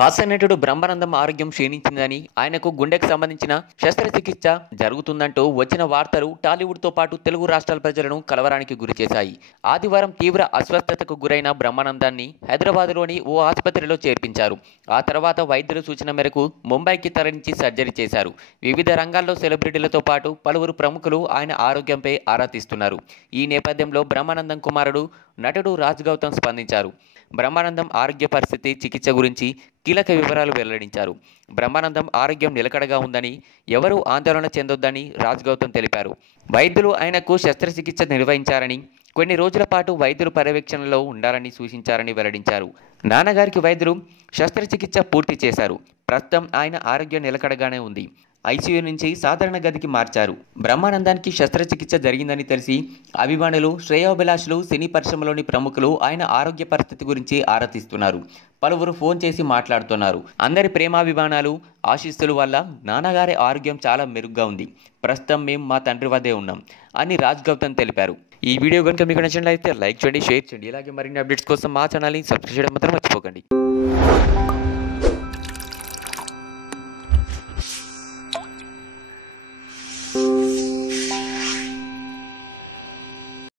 హాస్యనటుడు బ్రహ్మానందం ఆరోగ్యం క్షీణించిందని ఆయనకు గుండెకు సంబంధించిన శస్త్రచికిత్స జరుగుతుందంటూ వచ్చిన వార్తలు టాలీవుడ్తో పాటు తెలుగు రాష్ట్రాల ప్రజలను కలవరానికి గురిచేశాయి ఆదివారం తీవ్ర అస్వస్థతకు గురైన బ్రహ్మానందాన్ని హైదరాబాద్లోని ఓ ఆసుపత్రిలో చేర్పించారు. ఆ తర్వాత వైద్యుల సూచన మేరకు ముంబైకి తరలించి సర్జరీ చేశారు. వివిధ రంగాల్లో సెలబ్రిటీలతో పాటు పలువురు ప్రముఖులు ఆయన ఆరోగ్యంపై ఆరా తీస్తున్నారు. ఈ నేపథ్యంలో బ్రహ్మానందం కుమారుడు నటుడు రాజ్ గౌతమ్ స్పందించారు. బ్రహ్మానందం ఆరోగ్య పరిస్థితి చికిత్స గురించి కీలక వివరాలు వెల్లడించారు. బ్రహ్మానందం ఆరోగ్యం నిలకడగా ఉందని ఎవరూ ఆందోళన చెందొద్దని రాజ్ గౌతమ్ తెలిపారు. వైద్యులు ఆయనకు శస్త్రచికిత్స నిర్వహించారని కొన్ని రోజుల పాటు వైద్యులు పర్యవేక్షణలో ఉండాలని సూచించారని వెల్లడించారు. నాన్నగారికి వైద్యులు శస్త్రచికిత్స పూర్తి చేశారు. ప్రస్తుతం ఆయన ఆరోగ్యం నిలకడగానే ఉంది. ఐసీయూ నుంచి సాధారణ గదికి మార్చారు. బ్రహ్మానందానికి శస్త్రచికిత్స జరిగిందని తెలిసి అభిమానులు శ్రేయోభిలాషులు సినీ పరిశ్రమలోని ప్రముఖులు ఆయన ఆరోగ్య పరిస్థితి గురించి ఆరా తీస్తున్నారు. పలువురు ఫోన్ చేసి మాట్లాడుతున్నారు. అందరి ప్రేమాభిమానాలు ఆశీస్సుల వల్ల నాన్నగారి ఆరోగ్యం చాలా మెరుగ్గా ఉంది. ప్రస్తుతం మేము మా తండ్రి వద్దే ఉన్నాం అని రాజ్ గౌతమ్ తెలిపారు. ఈ వీడియో కనుక మీకు నచ్చినట్లయితే లైక్ చేయండి షేర్ చేయండి. ఇలాగే మరిన్ని అప్డేట్స్ కోసం మా ఛానల్ని సబ్స్క్రైబ్ చేయడం మాత్రం మర్చిపోకండి.